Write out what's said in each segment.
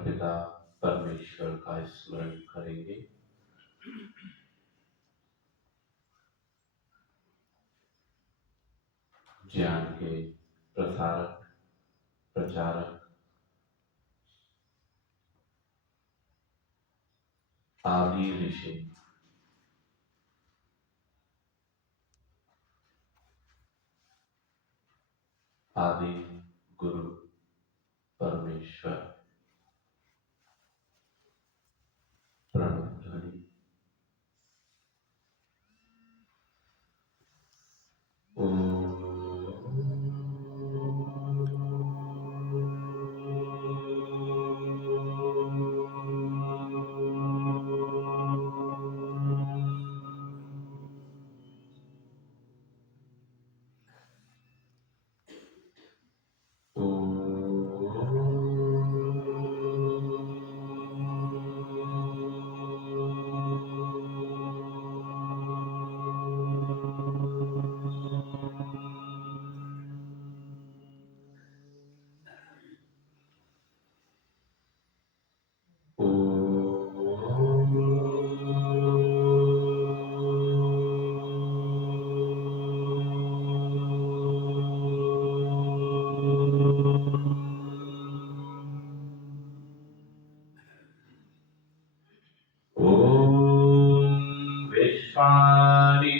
परमपिता परमेश्वर का स्मरण करेंगे। ज्ञान के प्रसारक, प्रचारक, आदि ऋषि, आदि गुरु परमेश्वर प्रणव ध्वनि।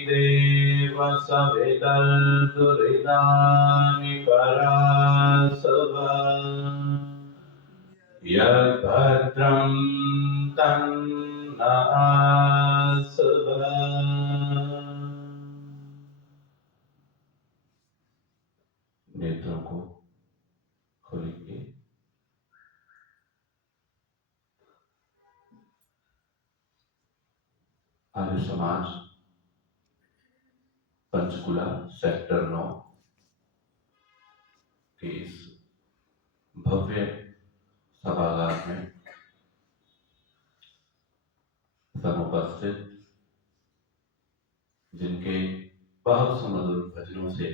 देव सवितर्दुरितानि परासव यद्भद्रं तन्न आसव। नेत्रों को खोलेंगे। आर्य समाज पंचकुला सेक्टर 9 के इस भव्य सभागार में समुपस्थित, जिनके बहुत सुमधुर भजनों से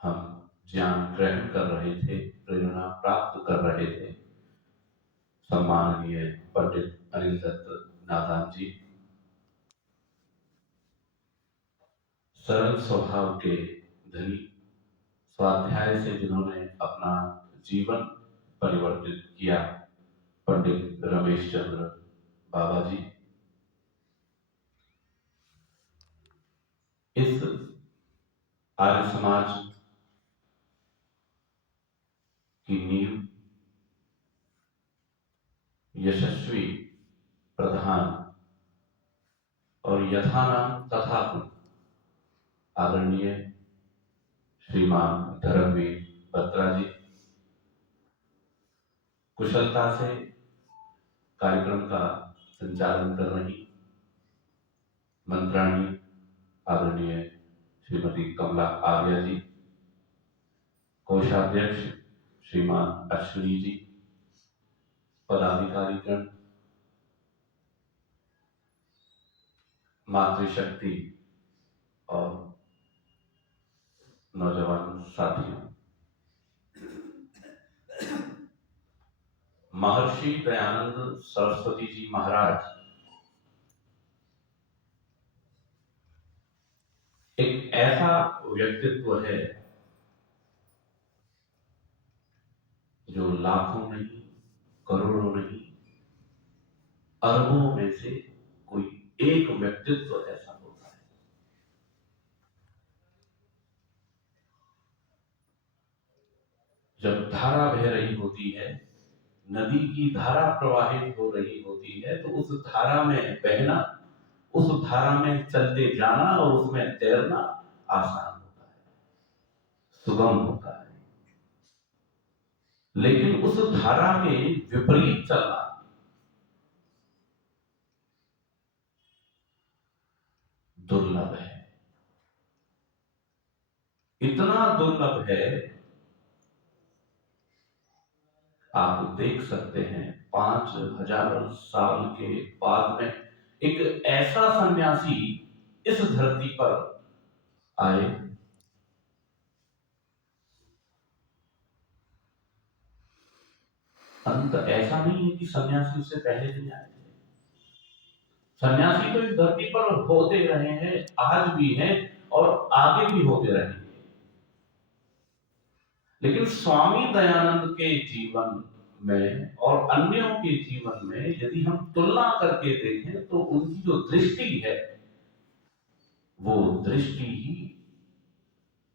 हम ज्ञान ग्रहण कर रहे थे, प्रेरणा प्राप्त कर रहे थे, सम्माननीय पंडित अनिल दत्त नादान जी, सरल स्वभाव के धनी, स्वाध्याय से जिन्होंने अपना जीवन परिवर्तित किया, पंडित रमेश चंद्र बाबा जी, इस आर्य समाज की नींव यशस्वी प्रधान और यथानाम तथा आदरणीय श्रीमान धर्मवीर बत्रा जी कुशलता से कार्यक्रम का संचालन कर रही मंत्राणी आदरणीय श्रीमती कमला आर्या जी, कोषाध्यक्ष श्रीमान अश्विनी जी, पदाधिकारीगण, मातृशक्ति और नौजवान साथियों, महर्षि दयानंद सरस्वती जी महाराज एक ऐसा व्यक्तित्व है जो लाखों नहीं, करोड़ों नहीं, अरबों में से कोई एक व्यक्तित्व ऐसा होता है। जब धारा बह रही होती है, नदी की धारा प्रवाहित हो रही होती है, तो उस धारा में बहना, उस धारा में चलते जाना और उसमें तैरना आसान होता है, सुगम होता है। लेकिन उस धारा के विपरीत चलना दुर्लभ है। इतना दुर्लभ है, आप देख सकते हैं 5000 साल के बाद में एक ऐसा सन्यासी इस धरती पर आए अंत ऐसा नहीं है कि सन्यासी उससे पहले नहीं आए थे। सन्यासी तो इस धरती पर होते रहे हैं, आज भी हैं और आगे भी होते रहेंगे। लेकिन स्वामी दयानंद के जीवन में और अन्यों के जीवन में यदि हम तुलना करके देखें तो उनकी जो दृष्टि है वो दृष्टि ही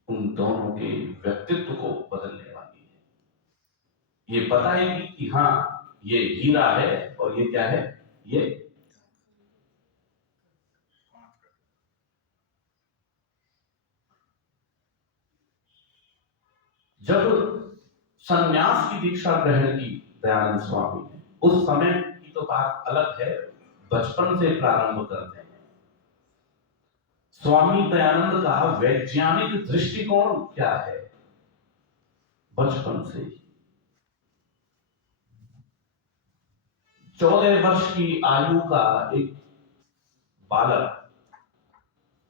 उन दोनों के व्यक्तित्व को बदलने वाली है। ये बताएगी कि हाँ, ये हीरा है और ये क्या है, ये जब संन्यास की दीक्षा ग्रहण की दयानंद स्वामी ने, उस समय की तो बात अलग है, बचपन से प्रारंभ करते हैं। स्वामी दयानंद का वैज्ञानिक दृष्टिकोण क्या है? बचपन से ही 14 वर्ष की आयु का एक बालक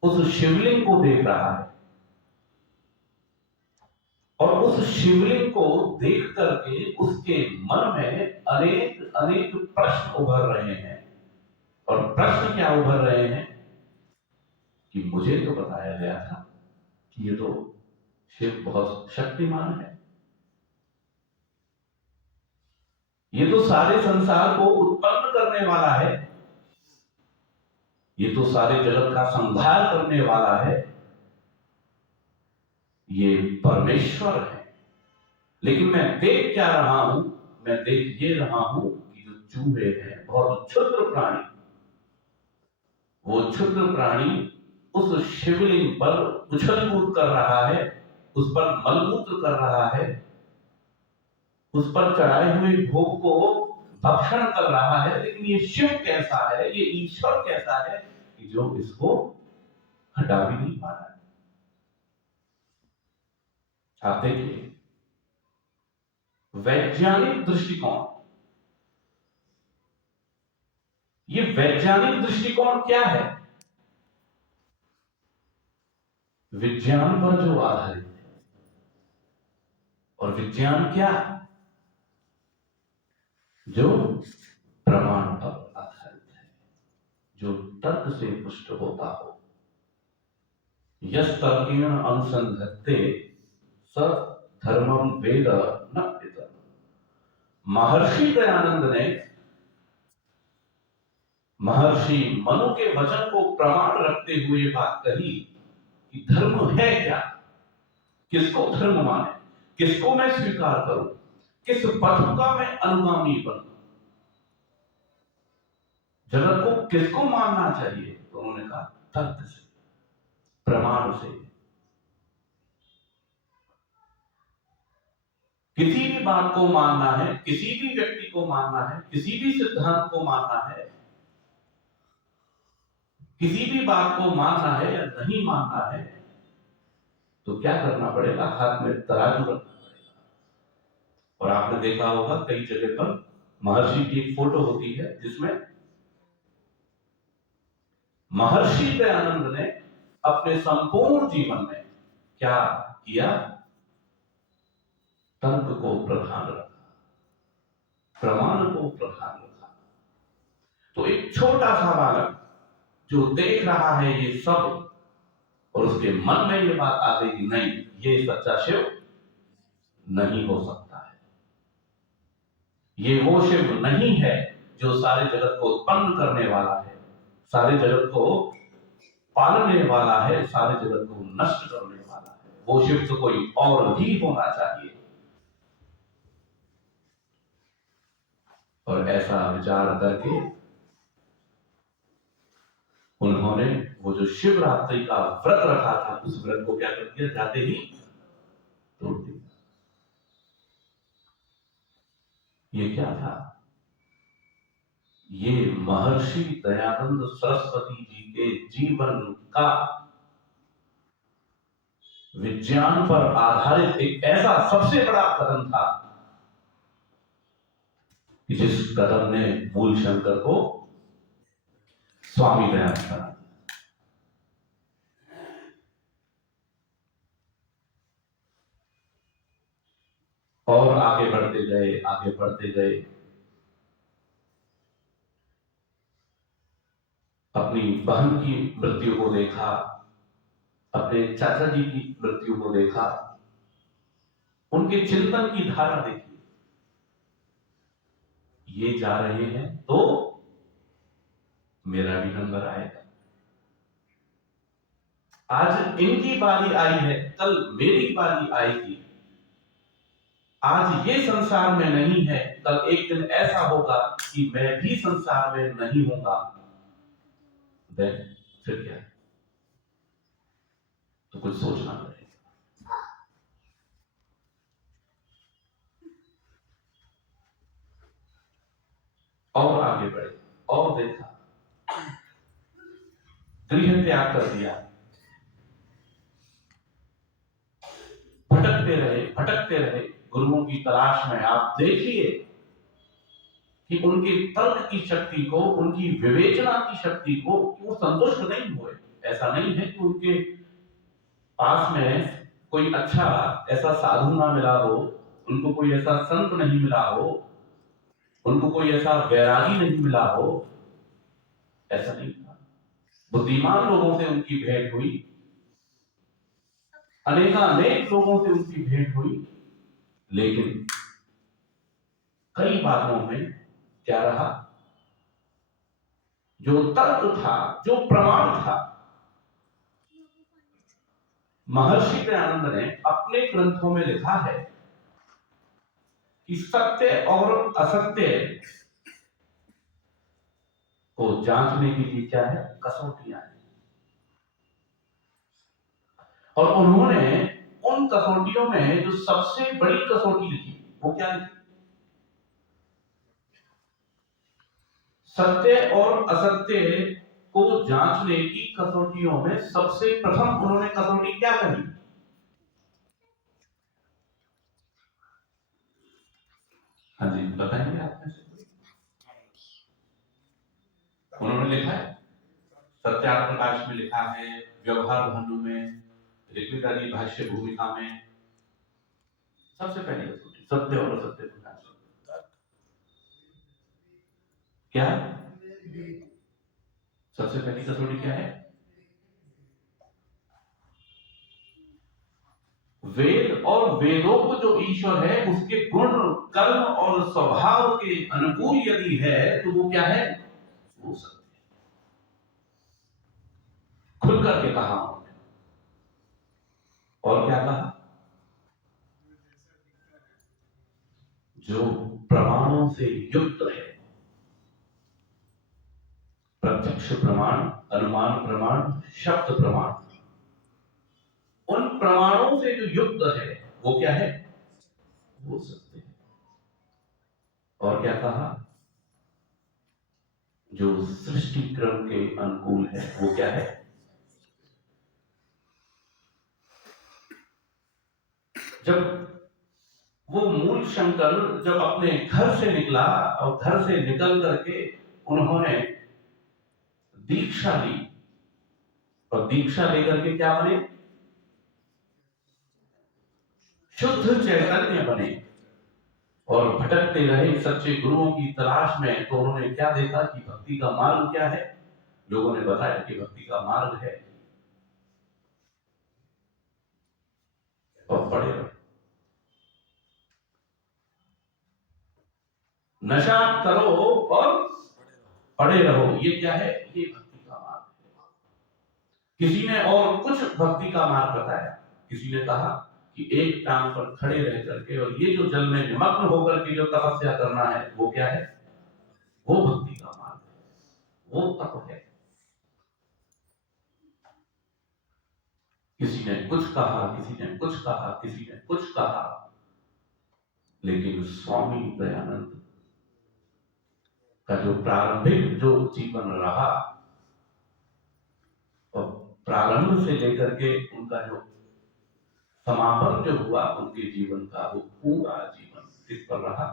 उस शिवलिंग को देख रहा है और उस शिवलिंग को देख करके उसके मन में अनेक अनेक प्रश्न उभर रहे हैं। और प्रश्न क्या उभर रहे हैं कि मुझे तो बताया गया था कि ये तो शिव बहुत शक्तिमान है, ये तो सारे संसार को उत्पन्न करने वाला है, ये तो सारे जगत का संहार करने वाला है, ये परमेश्वर है। लेकिन मैं देख क्या रहा हूं? मैं देख ये रहा हूं कि जो चूहे हैं, बहुत क्षुद्र प्राणी, वो क्षुद्र प्राणी उस शिवलिंग पर उछल कूद कर रहा है, उस पर मलमूत्र कर रहा है, उस पर चढ़ाए हुए भोग को भक्षण कर रहा है। लेकिन ये शिव कैसा है, ये ईश्वर कैसा है कि जो इसको हटा भी नहीं पा रहा है। आप देखिए वैज्ञानिक दृष्टिकोण, ये वैज्ञानिक दृष्टिकोण क्या है? विज्ञान पर जो आधारित है। और विज्ञान क्या? जो प्रमाण पर आधारित है, जो तर्क से पुष्ट होता हो। यस तर्केण अनुसंधत्ते स धर्मम वेद न इतर। महर्षि दयानंद ने महर्षि मनु के वचन को प्रमाण रखते हुए बात कही कि धर्म है क्या, किसको धर्म माने, किसको मैं स्वीकार करूं, किस पथ का मैं अनुगामी बनूं, जगत को किसको मानना चाहिए? तो उन्होंने कहा तर्क से, प्रमाण से। किसी भी बात को मानना है, किसी भी व्यक्ति को मानना है, किसी भी सिद्धांत को मानना है, किसी भी बात को मानना है या नहीं मानना है, तो क्या करना पड़ेगा? हाथ में तराजू रखना पड़ेगा। और आपने देखा होगा कई जगह पर महर्षि की एक फोटो होती है जिसमें महर्षि दयानंद ने अपने संपूर्ण जीवन में क्या किया? तर्क को प्रधान रखा, प्रमाण को प्रधान रखा। तो एक छोटा सा बालक जो देख रहा है ये सब और उसके मन में ये बात आ गई कि नहीं, ये सच्चा शिव नहीं हो सकता है, ये वो शिव नहीं है जो सारे जगत को उत्पन्न करने वाला है, सारे जगत को पालने वाला है, सारे जगत को नष्ट करने वाला है। वो शिव तो कोई और भी होना चाहिए। और ऐसा विचार करके उन्होंने वो जो शिवरात्रि का व्रत रखा था, उस व्रत को क्या कर दिया? जाते ही तोड़ दिया। ये क्या था? ये महर्षि दयानंद सरस्वती जी के जीवन का विज्ञान पर आधारित एक ऐसा सबसे बड़ा कदम था कि जिस कदम ने मूल शंकर को स्वामी दयानंद बना। और आगे बढ़ते गए, आगे बढ़ते गए। अपनी बहन की मृत्यु को देखा, अपने चाचा जी की मृत्यु को देखा, उनके चिंतन की धारा देखी। ये जा रहे हैं तो मेरा भी नंबर आएगा। आज इनकी बारी आई है, कल मेरी बारी आएगी। आज ये संसार में नहीं है, कल एक दिन ऐसा होगा कि मैं भी संसार में नहीं होगा। फिर क्या? तो कुछ सोचना पड़ेगा। और आगे बढ़े और देखा, गृह त्याग कर दिया, भटकते रहे गुरुओं की तलाश में। आप देखिए कि उनके तर्क की शक्ति को, उनकी विवेचना की शक्ति को वो संतुष्ट नहीं हुए। ऐसा नहीं है कि उनके पास में कोई अच्छा ऐसा साधु ना मिला हो, उनको कोई ऐसा संत नहीं मिला हो, उनको कोई ऐसा वैरागी नहीं मिला हो। ऐसा नहीं था। बुद्धिमान लोगों से उनकी भेंट हुई, अनेक लोगों से उनकी भेंट हुई, लेकिन कई बातों में क्या रहा? जो तर्क था, जो प्रमाण था, महर्षि दयानंद ने अपने ग्रंथों में लिखा है कि सत्य और असत्य को जांचने के लिए क्या है? कसौटियां हैं। और उन्होंने उन कसौटियों में जो सबसे बड़ी कसौटी लिखी, वो क्या लिखी? सत्य और असत्य को जांचने की कसौटियों में सबसे प्रथम उन्होंने कसौटी क्या कही? हाँ जी, बताएंगे आप में से? उन्होंने लिखा है, सत्यार्थ प्रकाश में लिखा है, व्यवहार भानु में, ऋग्वेदादि भाष्य भूमिका में। सबसे पहली कसौटी सत्य और असत्य को जांचना। क्या सबसे पहली कसौटी क्या है? वेद और वेदोक्त जो ईश्वर है उसके गुण, कर्म और स्वभाव के अनुकूल यदि है तो वो क्या है? वो सत्य। खुल करके कहा उन्होंने। और क्या कहा? जो प्रमाणों से युक्त है, प्रत्यक्ष प्रमाण, अनुमान प्रमाण, शब्द प्रमाण, उन प्रमाणों से जो युक्त है वो क्या है? वो सत्य है। और क्या कहा? जो सृष्टि क्रम के अनुकूल है वो क्या है? जब वो मूल शंकर जब अपने घर से निकला और घर से निकल करके उन्होंने दीक्षा ली, और दीक्षा लेकर के क्या बने? शुद्ध चैतन्य बने। और भटकते रहे सच्चे गुरुओं की तलाश में। तो उन्होंने क्या देखा कि भक्ति का मार्ग क्या है? लोगों ने बताया कि भक्ति का मार्ग है, और पड़े रहो, नशा करो और पड़े रहो। ये क्या है? ये भक्ति का मार्ग है। किसी ने और कुछ भक्ति का मार्ग बताया। किसी ने कहा कि एक टांग पर खड़े रह करके और ये जो जल में निमग्न होकर के जो तपस्या करना है वो क्या है? वो भक्ति का मार्ग है, वो तप है। किसी ने कुछ कहा, किसी ने कुछ कहा, किसी ने कुछ कहा, लेकिन स्वामी दयानंद का जो प्रारंभिक जो जीवन रहा, और प्रारंभ से लेकर के उनका जो समापन जो हुआ उनके जीवन का, वो पूरा जीवन किस पर रहा?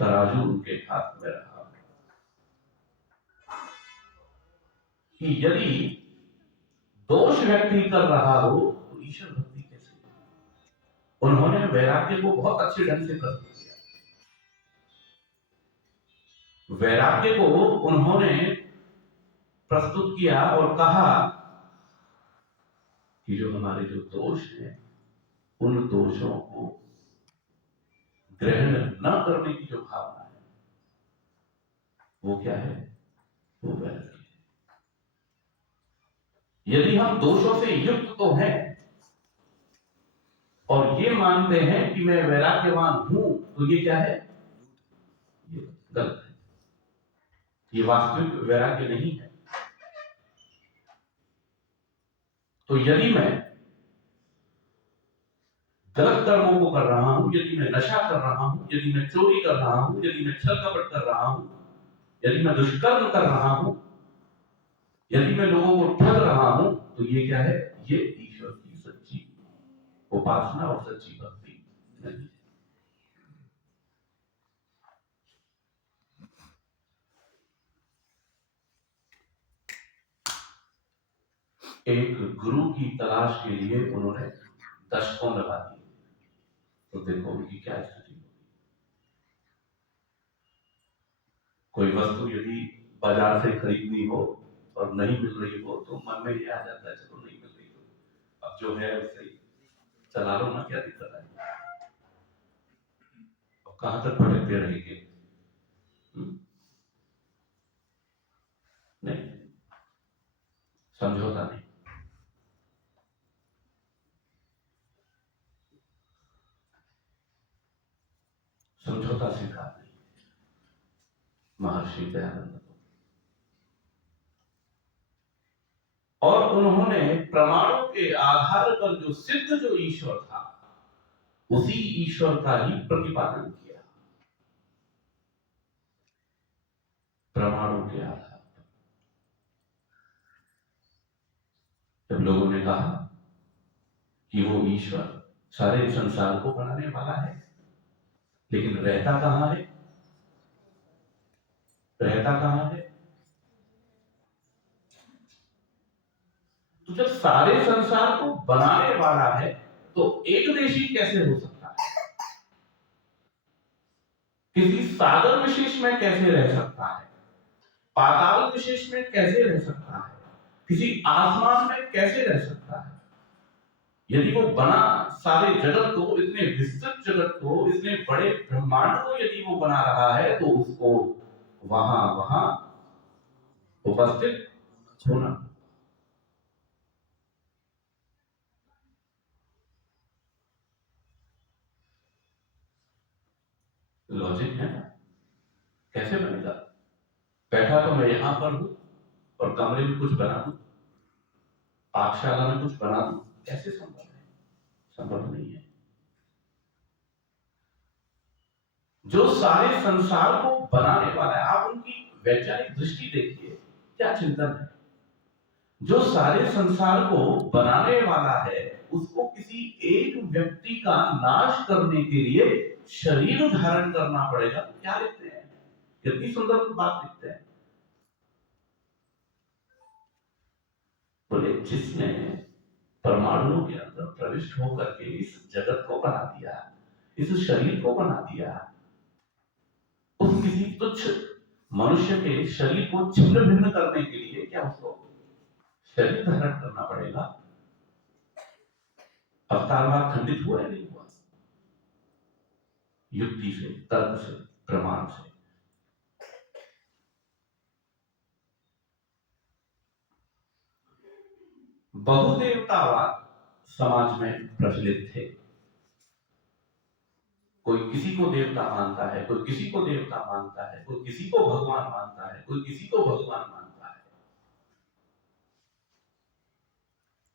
तराजू उनके हाथ में रहा। कि यदि दोष व्यक्ति कर रहा हो तो ईश्वर भक्ति कैसे? उन्होंने वैराग्य को बहुत अच्छे ढंग से प्रस्तुत किया। वैराग्य को उन्होंने प्रस्तुत किया और कहा कि जो हमारे जो दोष हैं, उन दोषों को ग्रहण न करने की जो भावना है, वो क्या है? वो वैराग्य। यदि हम दोषों से युक्त तो हैं और ये मानते हैं कि मैं वैराग्यवान हूं, तो ये क्या है? ये गलत है। ये वास्तविक वैराग्य नहीं है। तो यदि मैं गलत कर्मों को कर रहा हूं, यदि मैं नशा कर रहा हूं, यदि मैं चोरी कर रहा हूं, यदि मैं छल कपट कर रहा हूं, यदि मैं दुष्कर्म कर रहा हूं, यदि मैं लोगों को ठग रहा हूं, तो ये क्या है? ये ईश्वर की सच्ची उपासना और सच्ची भक्ति नहीं है। एक गुरु की तलाश के लिए उन्होंने दशकों लगा दिए, तो देखो उनकी क्या स्थिति होगी। कोई वस्तु यदि बाजार से खरीदनी हो और नहीं मिल रही हो, तो मन में ये आ जाता है, चलो नहीं मिल रही तो अब जो है उससे चला लो ना, क्या दिक्कत है? अब कहां तक भटकते रहेंगे? नहीं, समझौता नहीं। समझौता स्वीकार नहीं। महर्षि दयानंद और उन्होंने प्रमाणों के आधार पर जो सिद्ध जो ईश्वर था, उसी ईश्वर का ही प्रतिपादन किया। प्रमाणों के आधार पर जब लोगों ने कहा कि वो ईश्वर सारे संसार को बनाने वाला है, लेकिन रहता कहां है? रहता कहां है? तो जब सारे संसार को बनाने वाला है, तो एक देशी कैसे हो सकता है? किसी सागर विशेष में कैसे रह सकता है? पाताल विशेष में कैसे रह सकता है? किसी आसमान में कैसे रह सकता है? यदि वो बना सारे जगत को, इतने विस्तृत जगत को, इतने बड़े ब्रह्मांड को यदि वो बना रहा है, तो उसको वहां वहां उपस्थित होना। लॉजिक है ना? कैसे बनेगा? बैठा तो मैं यहां पर हूं और कमरे में कुछ बना दूं, पाठशाला में कुछ बना दूं, कैसे संभव है? संभव नहीं है। जो सारे संसार को बनाने वाला है, आप उनकी वैज्ञानिक दृष्टि देखिए, क्या चिंतन है। जो सारे संसार को बनाने वाला है, उसको किसी एक व्यक्ति का नाश करने के लिए शरीर धारण करना पड़ेगा। क्या लिखते हैं? कितनी सुंदर बात लिखते हैं। बोले जिसने परमाणुओं के अंदर प्रविष्ट होकर के इस जगत को बना दिया, इस शरीर को बना दिया, उस किसी तुच्छ मनुष्य के शरीर को छिन्न भिन्न करने के लिए क्या उसको शरीर धारण करना पड़ेगा? अवतारवाद खंडित हुआ या नहीं हुआ? युक्ति से, तर्क से, प्रमाण से। बहुदेवतावाद समाज में प्रचलित थे। कोई किसी को देवता मानता है, कोई किसी को देवता मानता है, कोई किसी को भगवान मानता है, कोई किसी को भगवान मानता है।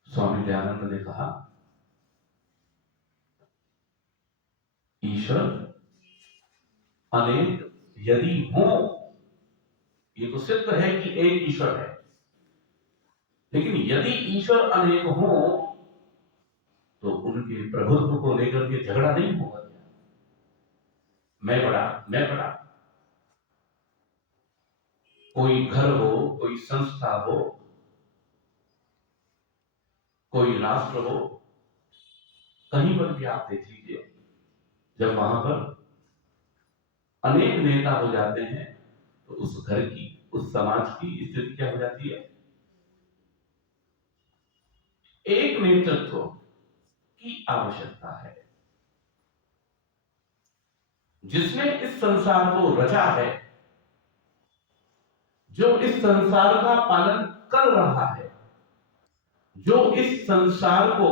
स्वामी दयानंद ने कहा, ईश्वर अनेक यदि हो, ये तो सिद्ध है कि एक ईश्वर है, लेकिन यदि ईश्वर अनेक हो, तो उनके प्रभुत्व को लेकर के झगड़ा नहीं होगा। मैं बड़ा, मैं बड़ा। कोई घर हो, कोई संस्था हो, कोई राष्ट्र हो, कहीं पर भी आप देख लीजिए, जब वहां पर अनेक नेता हो जाते हैं तो उस घर की, उस समाज की स्थिति क्या हो जाती है? एक नेतृत्व की आवश्यकता है जिसने इस संसार को रचा है, जो इस संसार का पालन कर रहा है, जो इस संसार को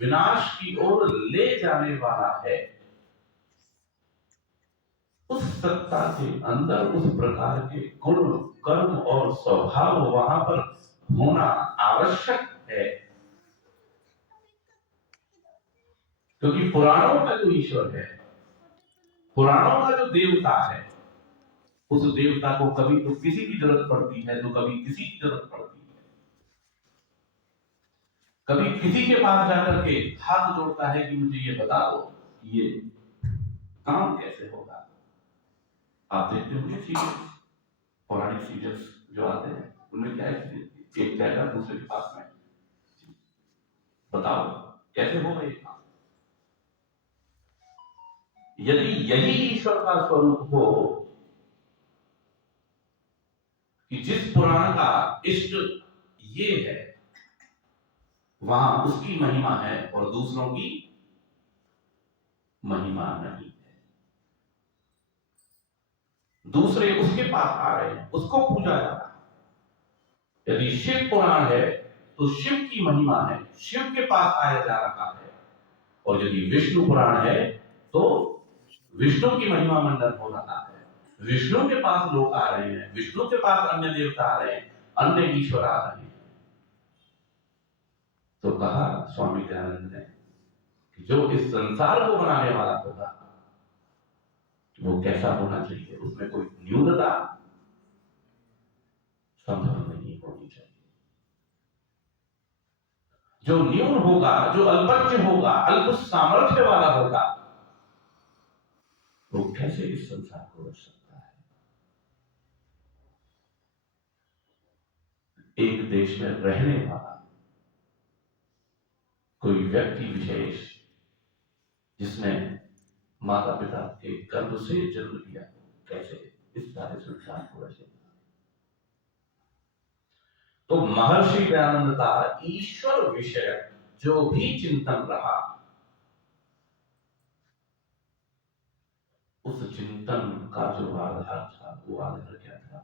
विनाश की ओर ले जाने वाला है। उस सत्ता के अंदर उस प्रकार के गुण, कर्म और स्वभाव वहां पर होना आवश्यक है, क्योंकि पुराणों का जो ईश्वर है, पुराणों का जो देवता है, उस देवता को कभी तो किसी की जरूरत पड़ती है, तो कभी किसी की जरूरत पड़ती है, कभी किसी के पास जाकर के हाथ जोड़ता है कि मुझे ये बता दो ये काम कैसे होगा। आप देखते होंगे सीरियल्स, पौराणिक सीरियल्स जो आते हैं, उनमें क्या है, एक जाएगा दूसरे के पास में, बताओ कैसे होगा ये काम। यदि यही ईश्वर का स्वरूप हो कि जिस पुराण का इष्ट ये है, वहां उसकी महिमा है और दूसरों की महिमा नहीं है, दूसरे उसके पास आ रहे हैं, उसको पूजा जा रहा है। यदि शिव पुराण है तो शिव की महिमा है, शिव के पास आया जा रहा है, और यदि विष्णु पुराण है तो विष्णु की महिमा मंडन हो रहा है, विष्णु के पास लोग आ रहे हैं, विष्णु के पास अन्य देवता आ रहे हैं, अन्य ईश्वर आ रहे हैं। तो कहा स्वामी दयानंद ने कि जो इस संसार को बनाने वाला होगा वो कैसा होना चाहिए, उसमें कोई न्यूनता संभव नहीं होनी चाहिए। जो न्यून होगा, जो अल्पज्ञ होगा, अल्प सामर्थ्य वाला होगा, वो कैसे इस संसार को रच सकता है। एक देश में रहने वाला कोई व्यक्ति विशेष जिसने माता पिता के गर्भ से जन्म लिया, कैसे इस सारे संसार को रचेगा। तो महर्षि दयानंद का ईश्वर विषय जो भी चिंतन रहा, उस चिंतन का जो आधार था, वो आधार क्या था?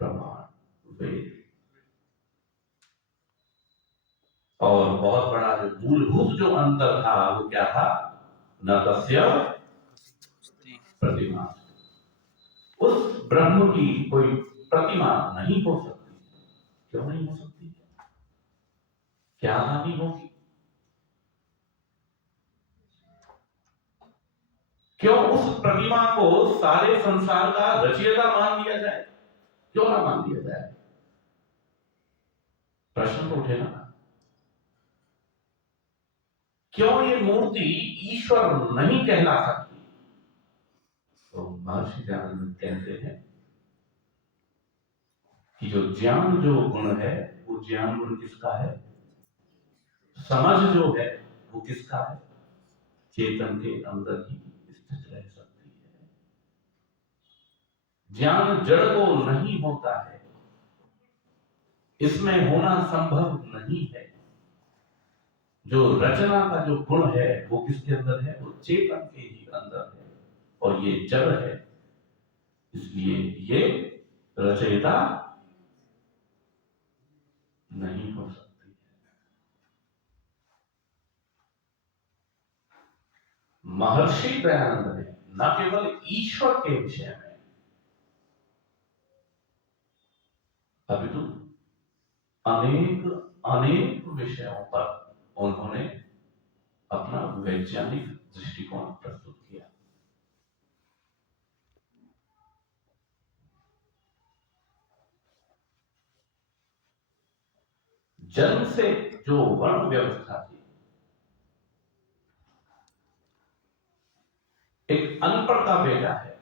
प्रमाण, वेद। और बहुत बड़ा जो मूलभूत जो अंतर था वो क्या था? न तस्य प्रतिमा, उस ब्रह्म की कोई प्रतिमा नहीं हो सकती। क्यों नहीं हो सकती? क्या हानि होगी? क्यों उस प्रतिमा को सारे संसार का रचयिता मान लिया जाए? क्यों ना मान लिया जाए? प्रश्न तो उठेगा ना। क्यों ये मूर्ति ईश्वर नहीं कहला सकती? तो महर्षि दयानंद कहते हैं कि जो ज्ञान जो गुण है, वो ज्ञान गुण किसका है? समझ जो है वो किसका है? चेतन के अंदर ही स्थित रह सकती है। ज्ञान जड़ को नहीं होता है, इसमें होना संभव नहीं है। जो रचना का जो गुण है वो किसके अंदर है? वो चेतन के ही अंदर है, और ये जड़ है, इसलिए ये रचयिता नहीं हो सकती। महर्षि दयानंद ने न केवल ईश्वर के विषय में अपितु अनेक अनेक विषयों पर उन्होंने अपना वैज्ञानिक दृष्टिकोण प्रस्तुत किया। जन्म से जो वर्ण व्यवस्था थी, एक अनपढ़ का बेटा है,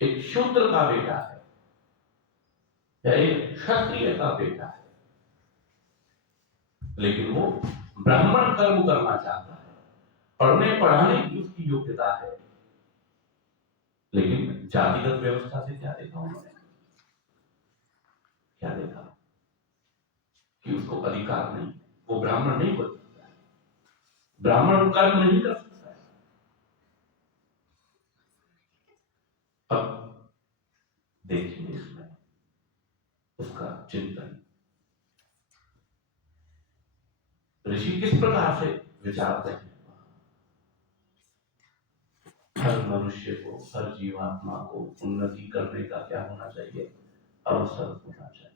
एक शूद्र का बेटा है, या एक क्षत्रिय का बेटा है, लेकिन वो ब्राह्मण कर्म करना चाहता है, पढ़ने पढ़ाने की उसकी योग्यता है, लेकिन जातिगत व्यवस्था से क्या देखा उन्होंने? क्या देखा कि उसको अधिकार नहीं, वो ब्राह्मण नहीं बन सकता है, ब्राह्मण कर्म नहीं कर सकता है। अब देखिए इसमें उसका चिंतन, ऋषि किस प्रकार से विचारते हैं। हर मनुष्य को, हर जीवात्मा को उन्नति करने का क्या होना चाहिए? अवसर होना चाहिए।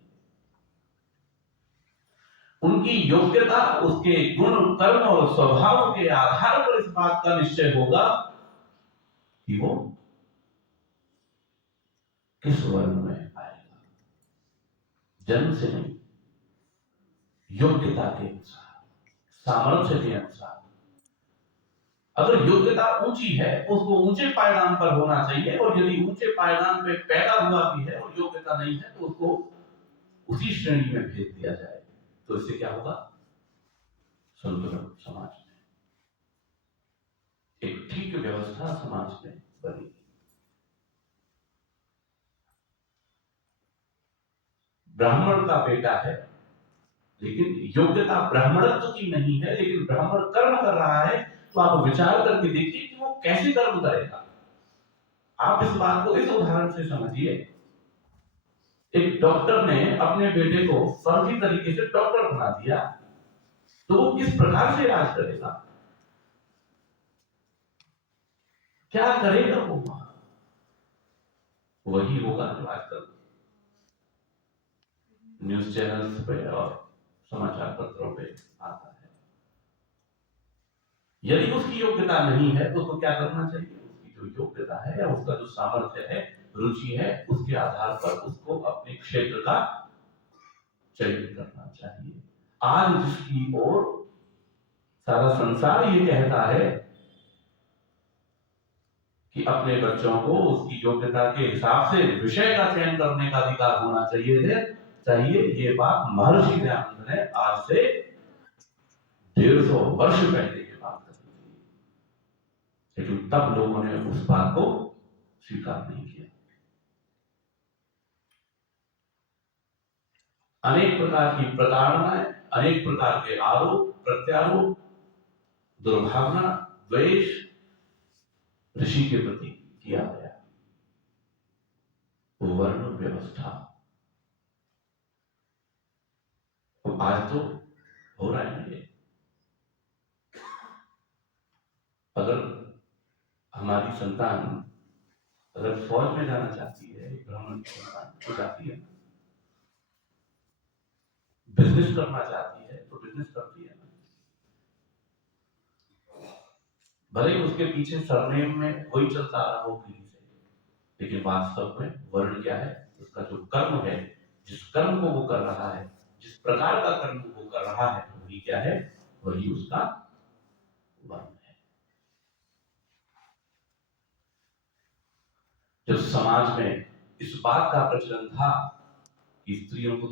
उनकी योग्यता, उसके गुण, कर्म और स्वभाव के आधार पर इस बात का निश्चय होगा कि वो किस वर्ण में आएगा। जन्म से नहीं, योग्यता के अनुसार, सामर्थ्य के अनुसार। अगर योग्यता ऊंची है उसको ऊंचे पायदान पर होना चाहिए, और यदि ऊंचे पायदान पे पैदा हुआ भी है और योग्यता नहीं है तो उसको उसी श्रेणी में भेज दिया जाए। तो इससे क्या होगा? संतुलन समाज में, एक ठीक व्यवस्था समाज में बनेगी। ब्राह्मण का बेटा है लेकिन योग्यता ब्राह्मणत्व की नहीं है, लेकिन ब्राह्मण कर्म कर रहा है, तो आप विचार करके देखिए कि वो कैसे कर्म करेगा। आप इस बात को इस उदाहरण से समझिए। एक डॉक्टर ने अपने बेटे को फर्जी तरीके से डॉक्टर बना दिया, तो वो किस प्रकार से इलाज करेगा? क्या करेगा वो? वही होगा जो आजकल न्यूज चैनल्स पे और समाचार पत्रों पे आता है। यदि उसकी योग्यता नहीं है तो उसको क्या करना चाहिए? उसकी जो योग्यता है या उसका जो सामर्थ्य है, रुचि है, उसके आधार पर उसको अपने क्षेत्र का चयन करना चाहिए। आज जिसकी ओर सारा संसार ये कहता है कि अपने बच्चों को उसकी योग्यता के हिसाब से विषय का चयन करने का अधिकार होना चाहिए, ये बात महर्षि दयानंद ने आज से 150 वर्ष पहले की बात कही थी, लेकिन तब लोगों ने उस बात को स्वीकार नहीं किया। अनेक प्रकार की प्रताड़नाएं, अनेक प्रकार के आरोप प्रत्यारोप, दुर्भावना, द्वेष ऋषि के प्रति किया गया। वर्ण व्यवस्था तो आज तो हो रहा है ये। अगर हमारी संतान अगर फौज में जाना चाहती है, ब्राह्मण की संतान तो जाती है, बिजनेस करना चाहती है तो बिजनेस करती है, भले ही उसके पीछे सरनेम में वही चलता रहा हो पीढ़ी से, लेकिन वास्तव में वर्ण क्या है? उसका जो कर्म है, जिस कर्म को वो कर रहा है, जिस प्रकार का कर्म वो कर रहा है, वही क्या है? वही उसका वर्ण है। जब समाज में इस बात का प्रचलन था कि स्त्रियों को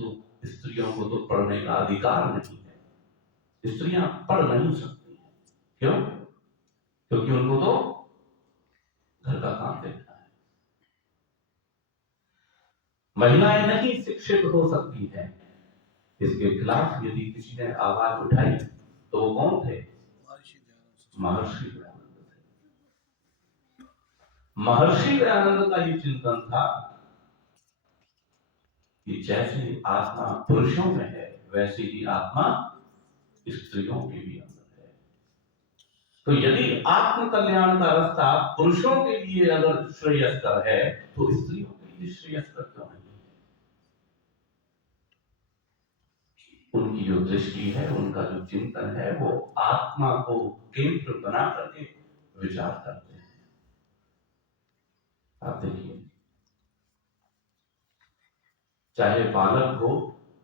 तो पढ़ने का अधिकार नहीं है, स्त्रियां पढ़ नहीं सकती हैं, क्यों? क्योंकि उनको तो घर का काम देखना है। महिलाएं नहीं शिक्षित हो सकती हैं, इसके खिलाफ यदि किसी ने आवाज उठाई तो वो कौन थे? महर्षि दयानंद थे। महर्षि दयानंद का ये चिंतन था कि जैसे आत्मा पुरुषों में है, वैसे ही आत्मा स्त्रियों के भी अंदर है। तो यदि आत्म कल्याण का रास्ता पुरुषों के लिए अगर श्रेयस्कर है, तो स्त्रियों के लिए श्रेयस्कर क्यों नहीं? उनकी जो दृष्टि है, उनका जो चिंतन है, वो आत्मा को केंद्र बना करके विचार करते हैं। आप देखिए, चाहे बालक हो,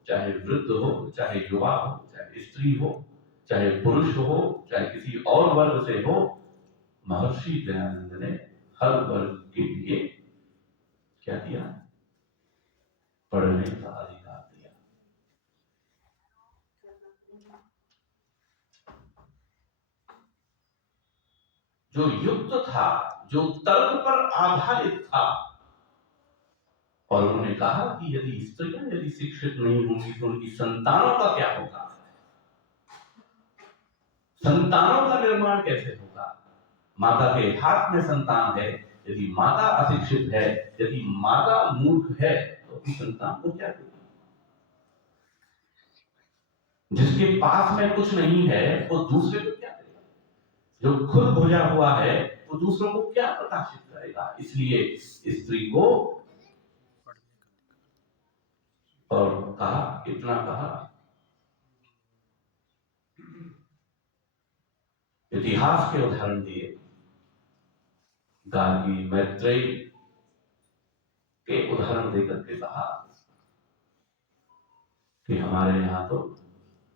चाहे वृद्ध हो, चाहे युवा हो, चाहे स्त्री हो, चाहे पुरुष हो, चाहे किसी और वर्ग से हो, महर्षि दयानंद ने हर वर्ग के लिए क्या दिया? पढ़ने का अधिकार दिया। जो युक्त था, जो तर्क पर आधारित था। और उन्होंने कहा कि यदि स्त्रियां यदि शिक्षित नहीं होंगी तो उनकी संतानों का क्या होगा, संतानों का निर्माण कैसे होगा। माता के हाथ में संतान है, यदि माता अशिक्षित है, यदि माता मूर्ख है तो अपनी संतान को क्या देगी। जिसके पास में कुछ नहीं है वो दूसरे को क्या देगा, जो खुद बुझा हुआ है वो दूसरों को क्या प्रकाशित करेगा। इसलिए स्त्री को और कहा, इतना कहा, इतिहास के उदाहरण दिए, गार्गी, मैत्रेयी के उदाहरण देकर के कहा कि हमारे यहाँ तो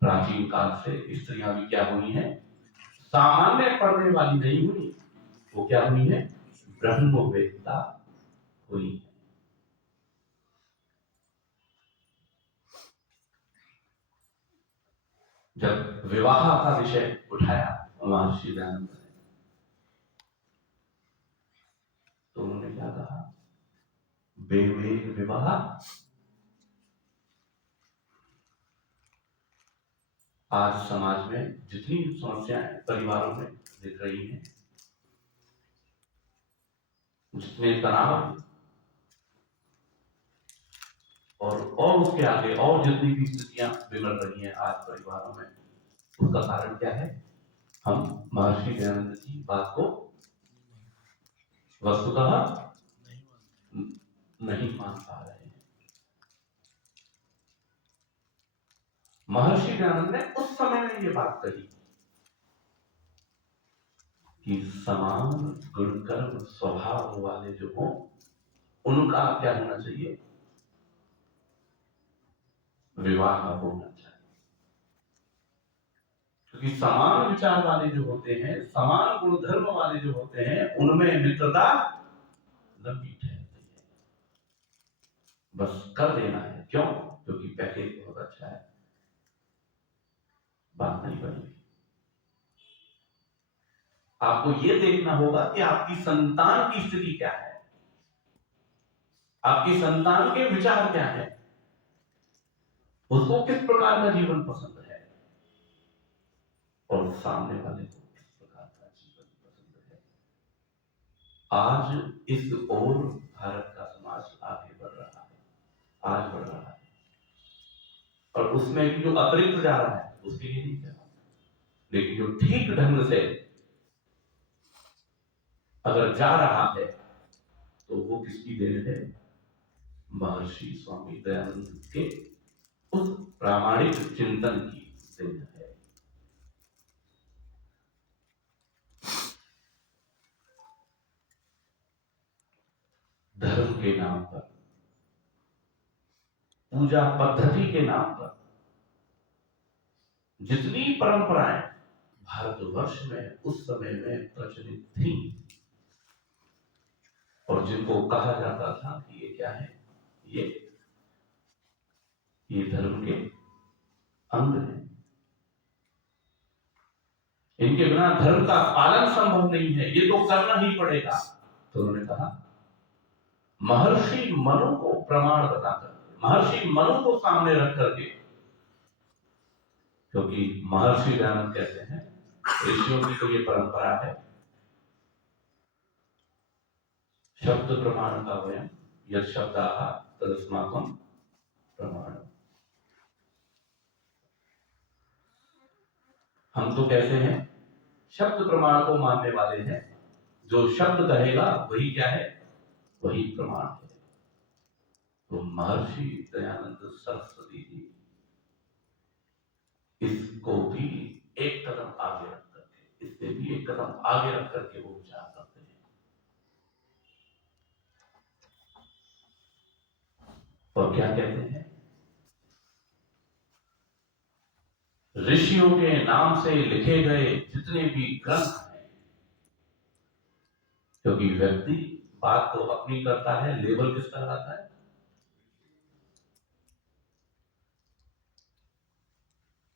प्राचीन काल से स्त्रियां भी क्या हुई हैं, सामान्य पढ़ने वाली नहीं हुई, वो क्या हुई है, ब्रह्मवेत्ता हुई। जब विवाह का विषय उठाया महर्षि दयानंद ने, तो उन्होंने क्या कहा, बेमेल विवाह आज समाज में जितनी समस्याएं परिवारों में दिख रही हैं, जितने तनाव और उसके आगे और जितनी भी स्थितियां बिगड़ रही हैं आज परिवारों में, उसका कारण क्या है, हम महर्षि दयानंद की बात को वस्तुतः नहीं मान पा रहे हैं। महर्षि दयानंद ने उस समय में ये बात कही कि समान गुणकर्म स्वभाव वाले जो हों उनका क्या होना चाहिए, विवाह होना चाहिए। क्योंकि समान विचार वाले जो होते हैं, समान गुणधर्म वाले जो होते हैं, उनमें मित्रता लंबी ठहरती है। बस कर देना है, क्यों, क्योंकि पैकेज बहुत अच्छा है, बात नहीं बनी। आपको यह देखना होगा कि आपकी संतान की स्थिति क्या है, आपकी संतान के विचार क्या है, उसको किस प्रकार का जीवन पसंद है और सामने वाले को किस प्रकार का जीवन पसंद है। आज इस ओर भारत का समाज आगे बढ़ रहा है, आज बढ़ रहा है, और उसमें भी जो अतिरिक्त जा रहा है उसके लिए नहीं कह रहा, लेकिन जो ठीक ढंग से अगर जा रहा है तो वो किसकी देन है, महर्षि स्वामी दयानंद के उस प्रामाणिक चिंतन की देन है। धर्म के नाम पर, पूजा पद्धति के नाम पर जितनी परंपराएं भारतवर्ष में उस समय में प्रचलित थी और जिनको कहा जाता था कि ये क्या है, ये धर्म के अंग हैं, इनके बिना धर्म का पालन संभव नहीं है, ये तो करना ही पड़ेगा। तो उन्होंने कहा, महर्षि मनु को प्रमाण बताकर, महर्षि मनु को सामने रख करके, क्योंकि महर्षि दयानंद कहते हैं ऋषियों की तो ये परंपरा है, शब्द प्रमाण का वयम यद शब्दाः तदस्माकं प्रमाण। हम तो कहते हैं शब्द प्रमाण को मानने वाले हैं, जो शब्द कहेगा वही क्या है, वही प्रमाण है। तो महर्षि दयानंद सरस्वती जी इसको भी एक कदम आगे रख करके, इससे भी एक कदम आगे रख करके वो विचार करते हैं और क्या कहते हैं, ऋषियों के नाम से लिखे गए जितने भी ग्रंथ हैं, क्योंकि व्यक्ति बात तो अपनी करता है, लेबल किसका लगाता है,